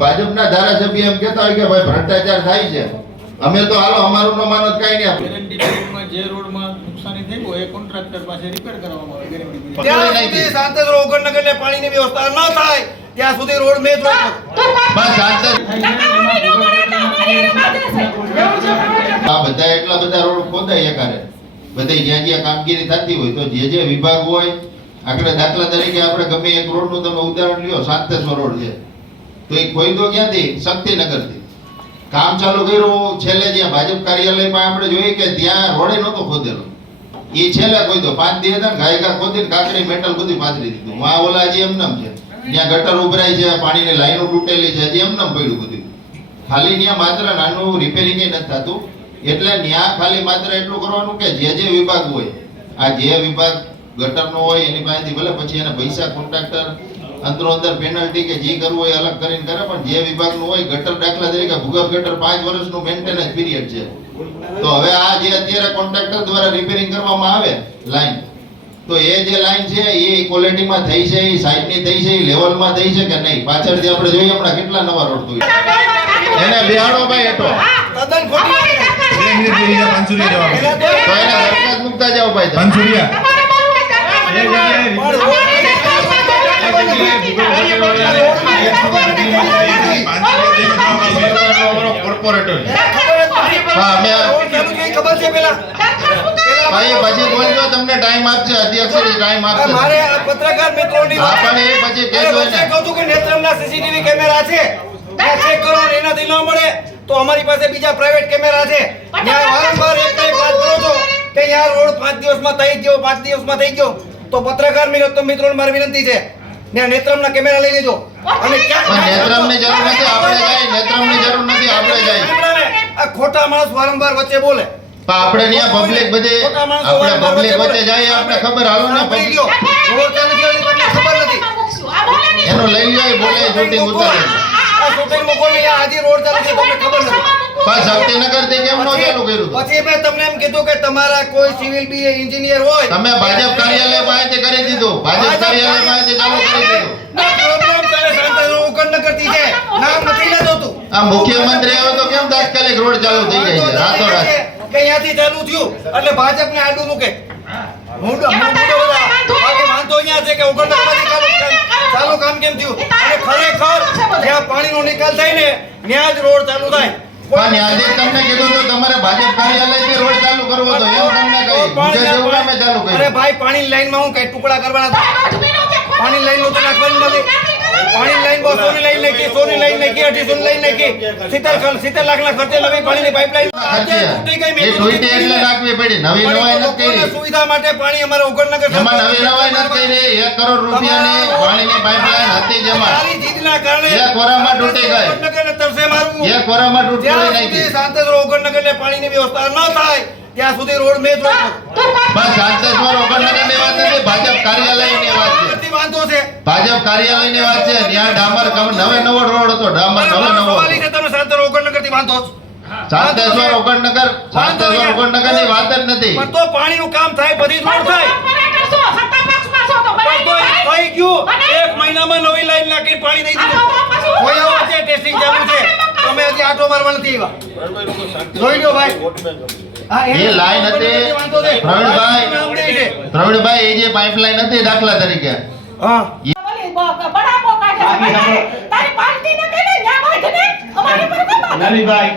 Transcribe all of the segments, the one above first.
ભાજપના ધારાસભ્ય એમ કહેતા હોય કે ભાઈ ભ્રષ્ટાચાર થાય છે, અમે તો હાલો અમારું નો માનો કાઈ નહીં આપે. ગેરંટી પીરિયડમાં જે રોડમાં નુકસાની થઈ હોય એ કોન્ટ્રાક્ટર પાસે રિપેર કરવામાં આવે ગેરંટી પીરિયડ. ત્યાં સુધી સાંતેશ્વર ઓગણનગરને પાણીની વ્યવસ્થા ન થાય ત્યાં સુધી રોડ મેં જોયો. બસ આ બધા એટલા બધા રોડ ખોદાય એકારે, બધી જ્યાં જ્યાં કામગીરી થતી હોય તો જે વિભાગ હોય, આપણે દાખલા તરીકે આપણે ગમે એક રોડ નું તમે ઉદાહરણ લ્યો, સાંતેશ્વર રોડ છે તો એ ખોઈદો ક્યાંથી? શક્તિનગરથી. કામ ચાલુ કર્યું છેલ્લે જ્યાં ભાજપ કાર્યાલયમાં આપણે જોઈએ કે ત્યાં રોડે નહોતો ખોદેલો, એ છેલ્લે ખોઈદો 5 દિવસ હતા ને ગાયકા ખોદીને કાકડી મેટલ બધી પાથરી દીધું. આ ઓલા હજી એમનેમ છે, ત્યાં ગટર ઉભરાય છે, પાણીની લાઈનો તૂટેલી છે, હજી એમનેમ પડ્યું બધું. ખાલી ત્યાં માત્ર નાનું રિપેરિંગ નથી થતું, એટલે ત્યાં ખાલી માત્ર એટલું કરવાનું કે જે વિભાગ હોય, આ જે વિભાગ ગટરનો હોય એની પાસેથી ભલે પછી એને પૈસા કોન્ટ્રાક્ટર અંદરો અંદર પેનલ્ટી કે જે કરવું હોય અલગ કરીને કરે, પણ જે વિભાગનું હોય ગટર, દાખલા તરીકે ભૂગર્ભ ગટર 5 વર્ષનું મેન્ટેનન્સ પીરિયડ છે, તો હવે આ જે અત્યારે કોન્ટ્રાક્ટર દ્વારા રિપેરિંગ કરવામાં આવે લાઈન, તો એ જે લાઈન છે એ ક્વોલિટીમાં થઈ છે, એ સાઈડની થઈ છે, એ લેવલમાં થઈ છે કે નહીં? પાછળથી આપણે જોઈએ હમણાં કેટલા નવા રોડ થઈ એને બિહાડો ભાઈ એટો તદ્દન ખોટી વાત છે. તો એને દરખાસ્ત મુકતા જાવ ભાઈ તમે. કોર્પોરેટર ભાઈ પછી બોલજો, તમને ટાઈમ આપશે અધ્યક્ષ ટાઈમ આપશે. મારે આ પત્રકાર મિત્રોની હા પણ એ પછી કહેજો ને. કહું છું કે નેત્રમના સીસીટીવી કેમેરા છે, ત્યાં ચેક કરો ને એનાથી ન મળે તો અમારી પાસે બીજા પ્રાઇવેટ કેમેરા છે, ત્યાં વારંવાર એક વાત કરો છો કે યાર રોડ 5 દિવસમાં થઈ ગયો, 5 દિવસમાં થઈ ગયો, તો પત્રકાર મિત્રોને મારી વિનંતી છે ત્યાં નેત્રમના કેમેરા લઈ લેજો. અને નેત્રમની જરૂર નથી, આપણે જાય. નેત્રમની જરૂર નથી, આપણે જાય. આ ખોટા માણસ વારંવાર વચ્ચે બોલે, આપણે ત્યાં પબ્લિક બધે આપણે પબ્લિક વચ્ચે જાય, આપણે ખબર હાલો ને રોડ ચાલુ થયો એ તમને ખબર નથી. એનો લઈ જાય બોલે શૂટિંગ ઉતારે. આ શૂટિંગ મૂકો ને આજે રોડ ચાલુ છે તમને ખબર નથી. પણ શક્તિનગર થી કેમ નો ચાલુ કર્યું? પછી મેં તમને એમ કીધું કે તમારા કોઈ સિવિલ બીએ એન્જિનિયર હોય, તમે ભાજપ કાર્યાલય પાસે કરી દીધું, ભાજપ કાર્યાલય પાસે ચાલુ કરી દીધું. પ્રોબ્લેમ ચાલે સાંતેશ્વર ઉગણનગરથી છે, નામ નથી લેતો તું. આ મુખ્યમંત્રી આવે તો કેમ તાત્કાલિક રોડ ચાલુ થઈ જાય છે રાતોરાત? કે અહીંયાથી ચાલુ થયું એટલે ભાજપને આડું મૂકે. વાંધો અહીંયા છે કે ઉગણનગરમાંથી ચાલુ કામ કેમ થયું? અને ખરેખર જ્યાં પાણીનો નિકાલ થાય ને ત્યાં જ રોડ ચાલુ થાય. પણ આજે તમને કીધું તો તમારે ભાજપ કાર્યાલયથી રોડ ચાલુ કરવો તો એવું તમને કહ્યું. મુજે જેવું નામે ચાલુ કર્યું. અરે ભાઈ પાણીની લાઈનમાં હું કઈ ટુકડા કરવાના હતા? પાણીની લાઈન તો નાખવાની નથી. પાણીની લાઈન 200 ની લાઈન નાખી, 100 ની લાઈન નાખી, 250 ની લાઈન નાખી, 70 લાખના ખર્ચે નવી પાણીની પાઇપલાઈન એટલે નાખવી પડી. નવી નવાઈ નથી કરી. સુવિધા માટે પાણી અમારે ઉગણનગર એમાં નવી નવાઈ નથી કરી. 1 કરોડ રૂપિયાની પાણીની પાઇપલાઈન હતી જેમાં સારી જીતના કારણે એક વરામાં તૂટી ગઈ. ઉગણનગરને તરસે મારવું. એક વરામાં તૂટી જ્યાં નાખી. સુધી સાંતેશ્વર ઉગણનગરને પાણીની વ્યવસ્થા ન થાય ત્યાં સુધી રોડ મેં જોયો. બસ સાંતેશ્વર ઉગણનગરની વાત નથી, ભાજપ કાર્યાલયની વાત છે. નથી વાંધો છે. ભાજપ કાર્યાલયની વાત છે. ત્યાં ડામર નવો રોડ હતો, ડામર નવો સવાલી છે તમે સાંતેશ્વર ઉગણનગરથી વાંધો છો. સાંતેશ્વર ઉગણનગરની વાત જ નથી. પણ તો પાણીનું કામ થાય, બધી રોડ થાય. પણ તો થઈ ગયું. 1 મહિનામાં નવી લાઈન નાખી પાણી દઈ દીધું. કોઈ આવો છે ટેસ્ટિંગ ચાલુ છે, તમે હજી આટો મારવા નથી આવ્યા. જોઈ લો ભાઈ. હા, એ લાઈન હતી પ્રવીણભાઈ, એ જે પાઇપલાઈન હતી દાખલા તરીકે, હા નવી લાઈન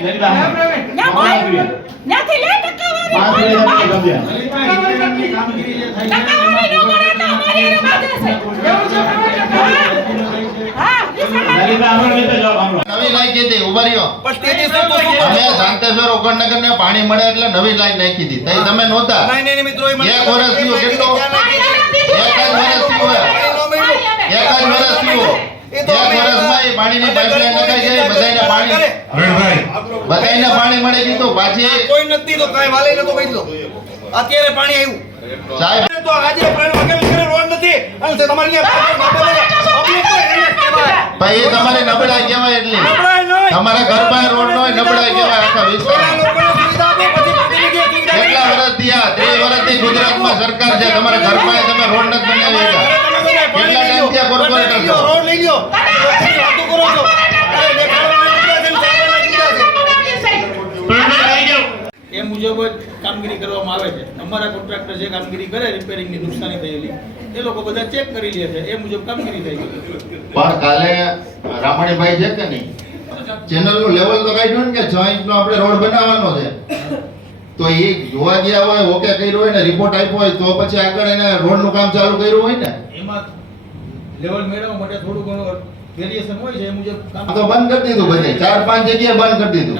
હતી. ઉભા રહ્યો. અમે સાંતેશ્વર ઉગણનગરને પાણી મળે એટલે નવી લાઈન નાખી હતી. તઈ તમે નહોતા. નહીં મિત્રો, એક વર્ષ થયું. કેટલો? એક જ વર્ષ થયું. એક વર્ષમાં એ પાણીની પાઇપલાઈન નખાઈ ગઈ. બધાને પાણી મળી ગયું. પાછી કોઈ નથી તો કાઈ વાલે નતો કહી દીધો. અત્યારે પાણી આવ્યું સાહેબ. તો આજે પ્રવીણ રોડ નથી અને તમારી ભાઈ એ તમારી નબળાઈ કહેવાય. એટલી તમારા ઘર પાસે રોડ નો નબળાઈ કહેવાય. આખા વિસ્તારમાં કેટલા વર્ષ થયા? 30 વર્ષથી ગુજરાતમાં સરકાર છે. તમારા ઘર પાસે તમે રોડ નથી બનાવી. કેટલા ટાઈમ થયા કોર્પોરેટર છો? રોડ લઈ લ્યો. વાતો કરો છો. મુજબ જ કામગીરી કરવામાં આવે છે. અમારા કોન્ટ્રાક્ટર જે કામગીરી કરે રિપેરિંગની નુકસાની થયેલી એ લોકો બધા ચેક કરી લે છે, એ મુજબ કામગીરી થઈ ગઈ. પણ કાલે રામણીભાઈ છે કે નહીં, ચેનલનું લેવલ તો કાઢ્યું ને કે 6 ઇંચનો આપણે રોડ બનાવવાનો છે, તો એ જોવા ગયા હોય, ઓકે કર્યું હોય ને રિપોર્ટ આપ્યો હોય તો પછી આગળ એને રોડનું કામ ચાલુ કર્યું હોય ને. એમાં લેવલ મેળવવા માટે થોડું ઘણું વેરિએશન હોય છે, એ મુજબ કામ આ તો બંધ કરી દીધું બધે, 4-5 જગ્યાએ બંધ કરી દીધું.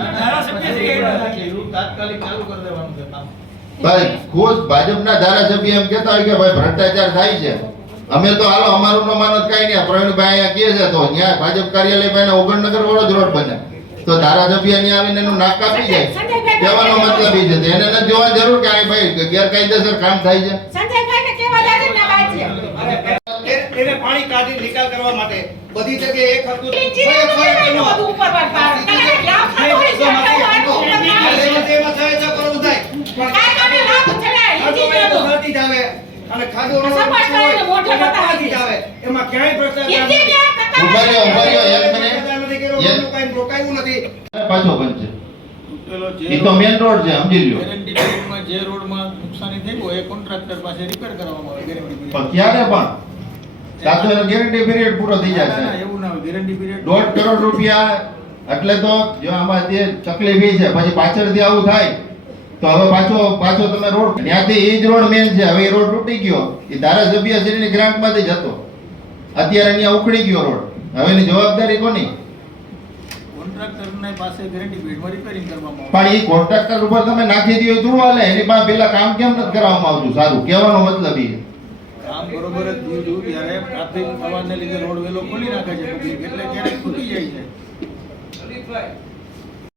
તાત્કાલિક ચાલુ કરી દેવાનું છે કામ. ભાઈ ખુદ ભાજપના ધારાસભ્ય એમ કહેતા હોય કે ભાઈ ભ્રષ્ટાચાર થાય છે, અમે તો હાલો અમારું નો માનત કાંઈ નહીં, પ્રવીણભાઈ અહીંયા કહે છે તો ત્યાં ભાજપ કાર્યાલય પાસે ઉગણનગર વાળો જ રોડ બને, તો ધારાસભ્ય અહીંયા આવીને એનું નાક કાપી જાય. કહેવાનો મતલબ એ છે, એને નથી જોવાની જરૂર કે આ ભાઈ ગેરકાયદેસર કામ થાય છે. સંજયભાઈને કેવા લાગે ને બાજે એને પાણી કાઢી નિકાલ કરવા માટે બધી જગ્યાએ એક હતું બધું ઉપર પાડતા તમે લાભ થતો હોય છે એમાં થાય છે કરવું થાય કાઈ કામે લાભ છે ને ઇન્જિનિયરનો નથી જાવે અને ખાધો સપાટ કરીને મોઢે બતાવી નથી જાવે એમાં ક્યાંય ભ્રષ્ટાચાર ઇન્જિનિયર ઉભા રહ્યો, એક મિનિટ. નથી રોકાયું નથી. પાછો બનશે, તૂટેલો એ તો મેઇન રોડ છે, સમજી લ્યો. ગેરંટી પીરિયડમાં જે રોડમાં નુકસાની થઈ હોય એ કોન્ટ્રાક્ટર પાસે રિપેર કરવામાં આવે ગેરંટી પણ પીરિયડ. ક્યારે પણ કાં તો એનો ગેરંટી પીરિયડ પૂરો થઈ ના, ના, જશે. એવું ના હોય. ગેરંટી પીરિયડ 1.5 કરોડ રૂપિયા એટલે તો જો આમાં જે તકલીફ એ છે, પછી પાછળથી આવું થાય તો હવે પાછો તમે રોડ ત્યાંથી એ જ રોડ મેન છે, હવે એ રોડ તૂટી ગયો, એ ધારાસભ્ય શ્રીની ગ્રાન્ટમાંથી જ હતો, અત્યારે ત્યાં ઉખડી ગયો રોડ, હવે એની જવાબદારી કોની? કોન્ટ્રાક્ટરના પાસે ગેરંટી પીરિયડમાં રિપેરિંગ કરવામાં આવે. પણ એ કોન્ટ્રાક્ટર ઉપર તમે નાખી દો તો હાલે, એની પાસે પેલા કામ કેમ નથી કરવામાં આવતું? સારું કહેવાનો મતલબ એ છે. કામ બરોબર જ થયું હતું ત્યારે ટ્રાફિક થવાને લીધે રોડ વેલો ખોલી નાખે છે પબ્લિક, એટલે ક્યારેક ખૂટી જાય છે.